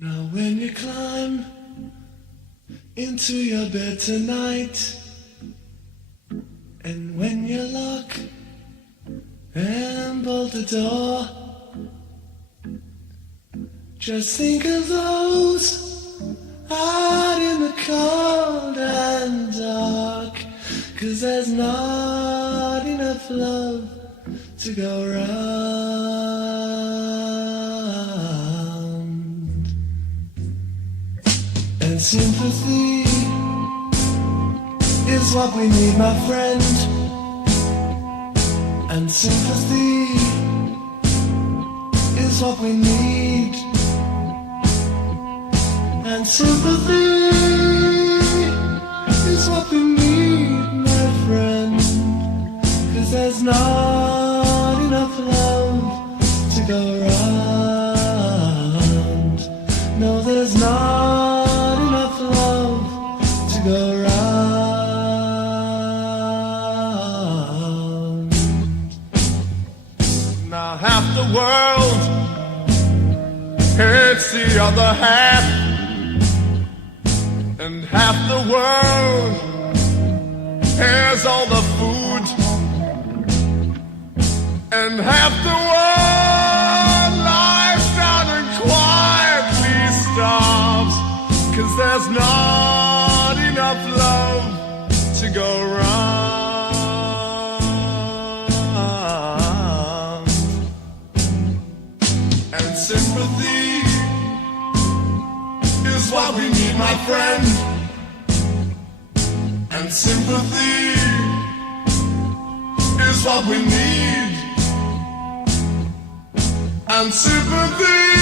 Now when you climb into your bed tonight, and when you lock and bolt the door, just think of those out in the cold and dark, 'cause there's not enough love to go round. And sympathy is what we need, my friend. And sympathy is what we need. And sympathy is what we need, my friend. 'Cause there's not enough love to go round. No, there's not enough love to go round. Now half the world hates the other half, and half the world has all the food, and half the world lies down and quietly starves, 'cause there's not enough love to go round. And sympathy is what we need, my friend. And sympathy is what we need. And sympathy